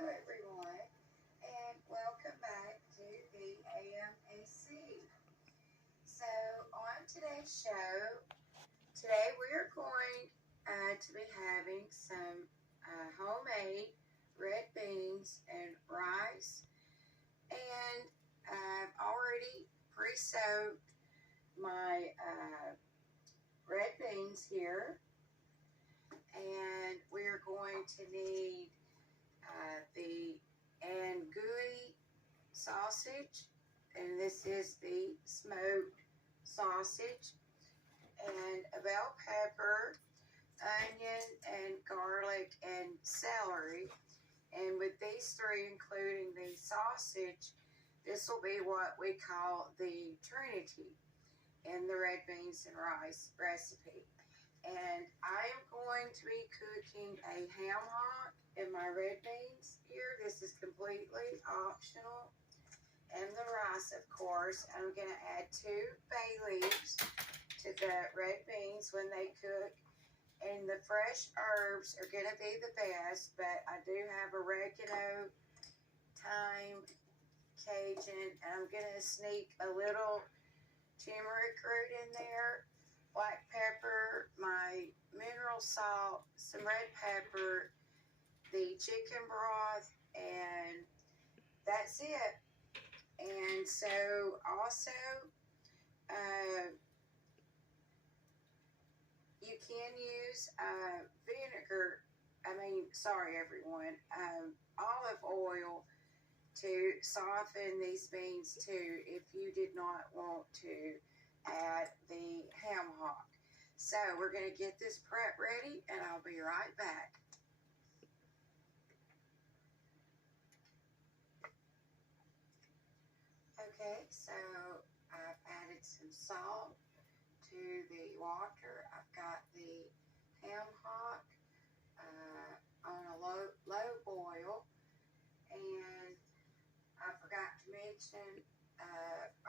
Hello, everyone, and welcome back to the AMAC. So, on today's show, today we are going to be having some homemade red beans and rice, and I've already pre-soaked my red beans here, and we're going to need the angourie sausage, and this is the smoked sausage, and a bell pepper, onion, and garlic, and celery. And with these three, including the sausage, this will be what we call the Trinity in the red beans and rice recipe. And I am going to be cooking a ham hock in my red beans here. This is completely optional. And the rice, of course, I'm going to add 2 bay leaves to the red beans when they cook. And the fresh herbs are going to be the best, but I do have oregano, thyme, Cajun, and I'm going to sneak a little turmeric root in there, black pepper, my mineral salt, some red pepper, the chicken broth, and that's it. And so also, you can use vinegar, sorry everyone, olive oil to soften these beans too if you did not want to add the ham hock. So we're going to get this prep ready and I'll be right back. Okay, so I've added some salt to the water. I've got the ham hock on a low boil, and I forgot to mention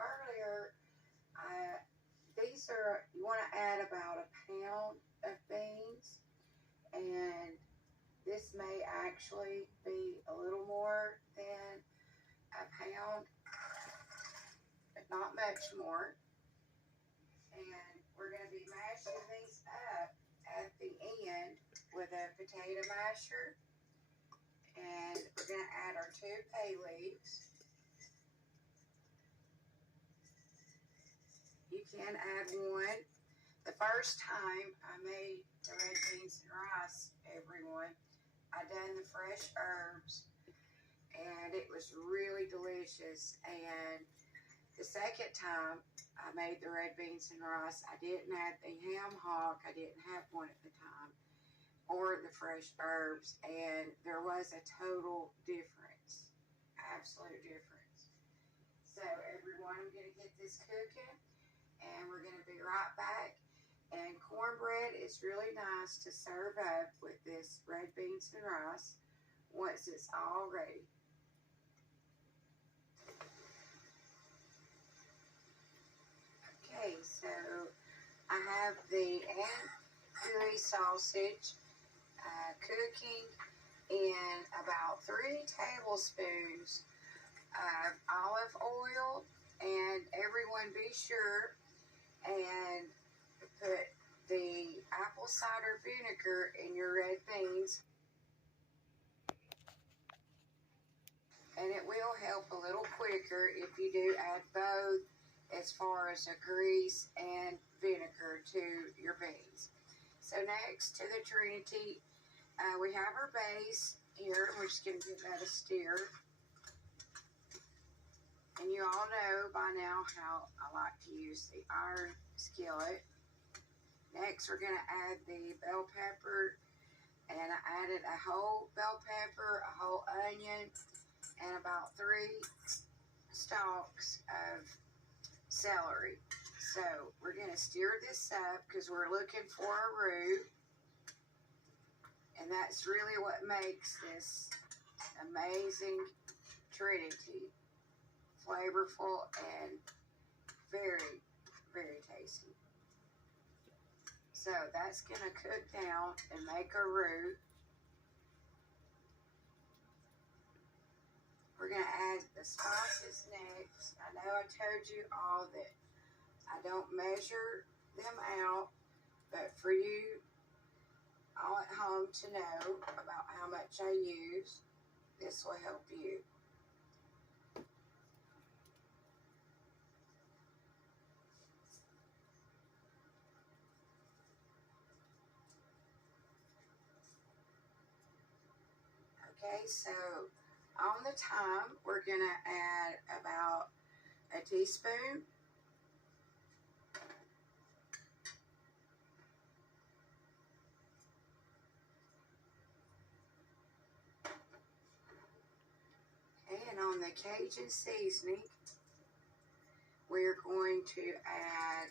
earlier, these are, you want to add about a pound of beans, and this may actually be a little more than a pound, but not much more. And we're going to be mashing these up at the end with a potato masher. And we're going to add our 2 bay leaves. You can add 1. The first time I made the red beans and rice, everyone, I done the fresh herbs, and it was really delicious. And the second time I made the red beans and rice, I didn't add the ham hock. I didn't have one at the time, or the fresh herbs, and there was a total difference, absolute difference. So everyone, I'm going to get this cooking, and we're going to be right back. And cornbread is really nice to serve up with this red beans and rice once it's all ready. Okay, so I have the angourie sausage cooking in about 3 tablespoons of olive oil, and everyone be sure and put the apple cider vinegar in your red beans, and it will help a little quicker if you do add both as far as a grease and vinegar to your beans. So next to the Trinity, we have our base here. We're just going to give that a stir. And you all know by now how I like to use the iron skillet. Next, we're going to add the bell pepper. And I added a whole bell pepper, a whole onion, and about 3 stalks of celery. So we're going to stir this up because we're looking for a root. And that's really what makes this amazing Trinity flavorful and very, very tasty. So that's going to cook down and make a roux. we're going to add the spices next. I know I told you all that I don't measure them out, but for you all at home to know about how much I use, this will help you. Okay, so on the thyme, we're going to add about a teaspoon. Okay, and on the Cajun seasoning, we're going to add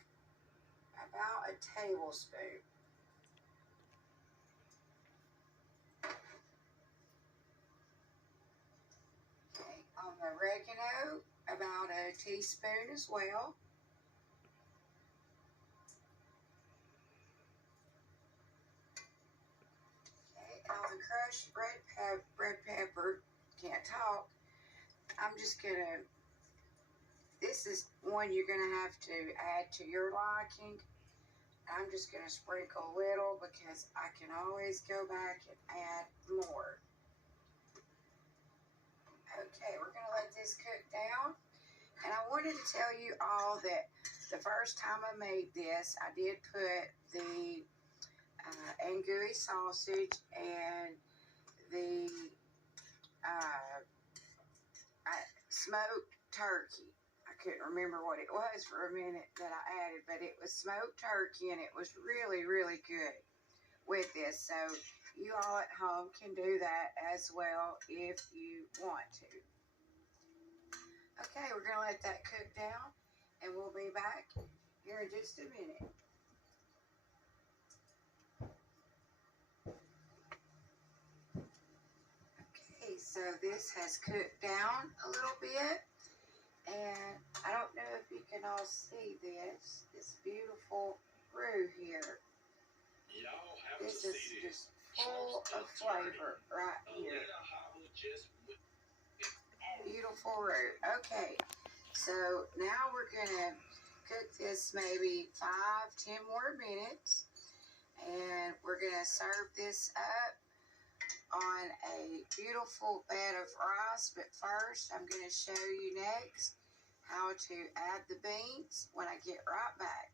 about a tablespoon. Okay, on the oregano, about a teaspoon as well. Okay, and on the crushed red pepper, can't talk, I'm just gonna, this is one you're gonna have to add to your liking. I'm just gonna sprinkle a little because I can always go back and add more. Okay, we're gonna let this cook down. And I wanted to tell you all that the first time I made this, I did put the andouille sausage and the smoked turkey. I couldn't remember what it was for a minute that I added, but it was smoked turkey, and it was really, really good with this. So you all at home can do that as well if you want to. Okay, we're going to let that cook down, and we'll be back here in just a minute. Okay, so this has cooked down a little bit, and I don't know if you can all see this beautiful roux here. This is just full of flavor right here. Beautiful roux. Okay, so now we're gonna cook this maybe 5-10 more minutes, and we're gonna serve this up on a beautiful bed of rice. But first, I'm gonna show you next how to add the beans when I get right back.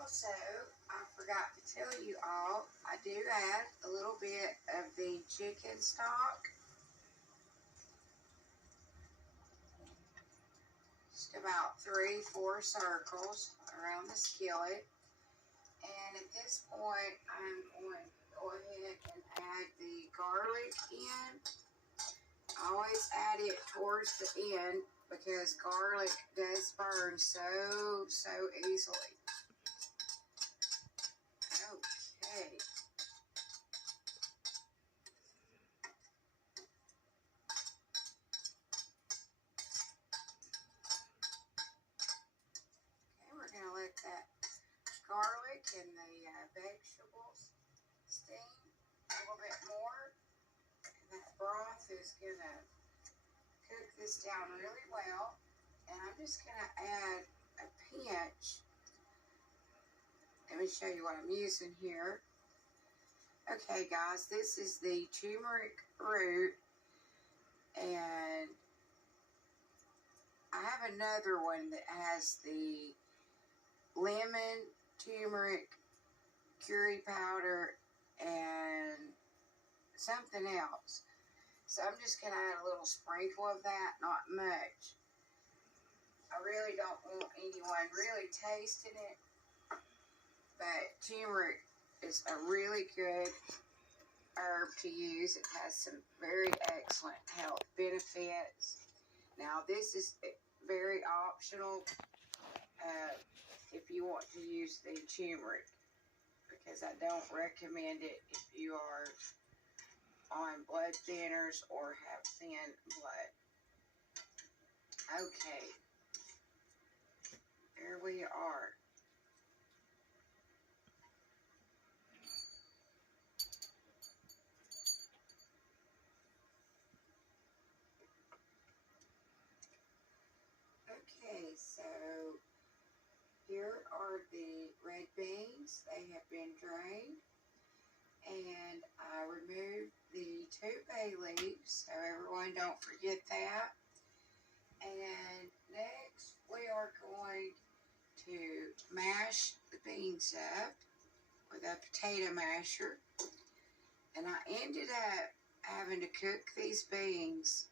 Also, I forgot to tell you all, I do add a little bit of the chicken stock. Just about 3-4 circles around the skillet. And at this point, I'm going to go ahead and add the garlic in. I always add it towards the end because garlic does burn so easily. Okay. We're going to let that garlic and the vegetables steam a little bit more. And that broth is going to cook this down really well. And I'm just going to add a pinch. Let me show you what I'm using here. Okay, guys, this is the turmeric root, and I have another one that has the lemon, turmeric, curry powder, and something else. So I'm just going to add a little sprinkle of that, not much. I really don't want anyone really tasting it, but turmeric is a really good herb to use. It has some very excellent health benefits. Now, this is very optional if you want to use the turmeric, because I don't recommend it if you are on blood thinners or have thin blood. Okay, there we are. Okay, so here are the red beans. They have been drained. And I removed the 2 bay leaves, so everyone don't forget that. And next we are going to mash the beans up with a potato masher. And I ended up having to cook these beans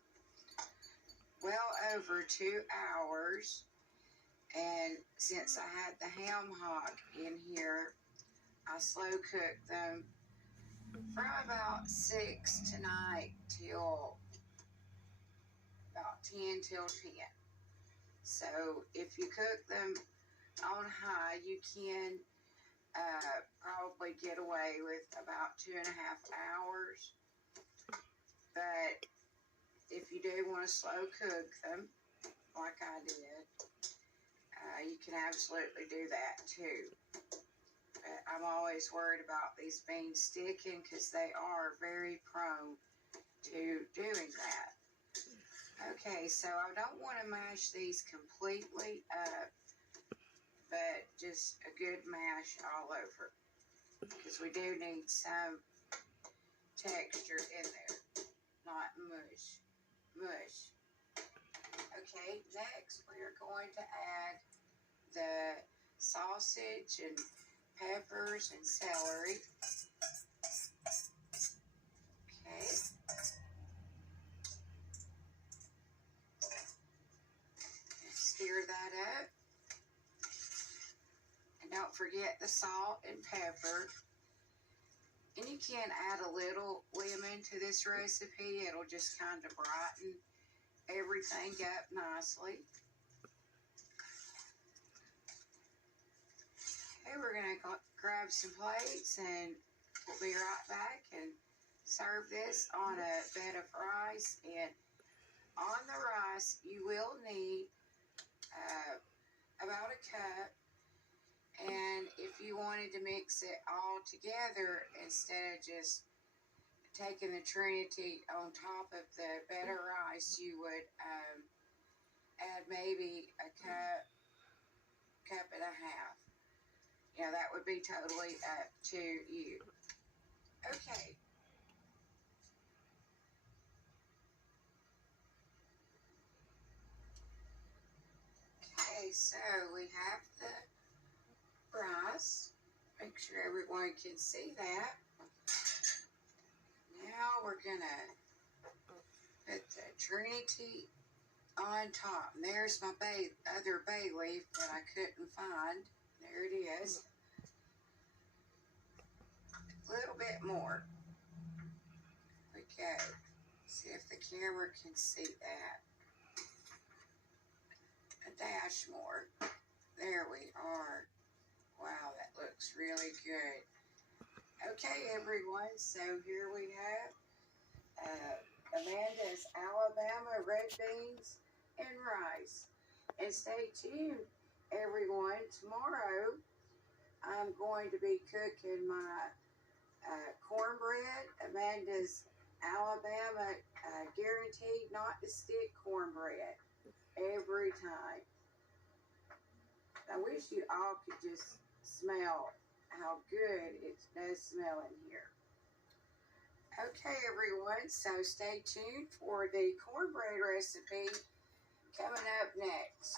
well over 2 hours. And since I had the ham hock in here, I slow cooked them from about 6 tonight till about 10 till 10. So if you cook them on high, you can probably get away with about 2.5 hours. But if you do want to slow cook them, like I did, you can absolutely do that too. But I'm always worried about these beans sticking because they are very prone to doing that. Okay, so I don't want to mash these completely up, but just a good mash all over, because we do need some texture in there, not mush. Okay, next we are going to add the sausage and peppers and celery. Okay. Stir that up. And don't forget the salt and pepper. And you can add a little lemon to this recipe. It'll just kind of brighten everything up nicely. Okay, we're going to grab some plates and we'll be right back and serve this on a bed of rice. And on the rice, you will need about a cup. And if you wanted to mix it all together instead of just taking the Trinity on top of the bed of rice, you would add maybe a cup and a half. You know, that would be totally up to you. Okay. Okay, so we have the rice. Make sure everyone can see that. Now we're gonna put the Trinity on top. And there's my other bay leaf that I couldn't find. There it is. A little bit more. There we go. See if the camera can see that. A dash more. There we are. Wow, that looks really good. Okay, everyone, so here we have Amanda's Alabama red beans and rice. And stay tuned, everyone. Tomorrow, I'm going to be cooking my cornbread, Amanda's Alabama guaranteed not to stick cornbread every time. I wish you all could just smell how good it does smell in here. Okay, everyone, so stay tuned for the cornbread recipe coming up next.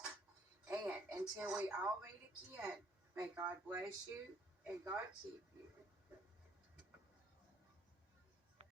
And until we all meet again, may God bless you and God keep you.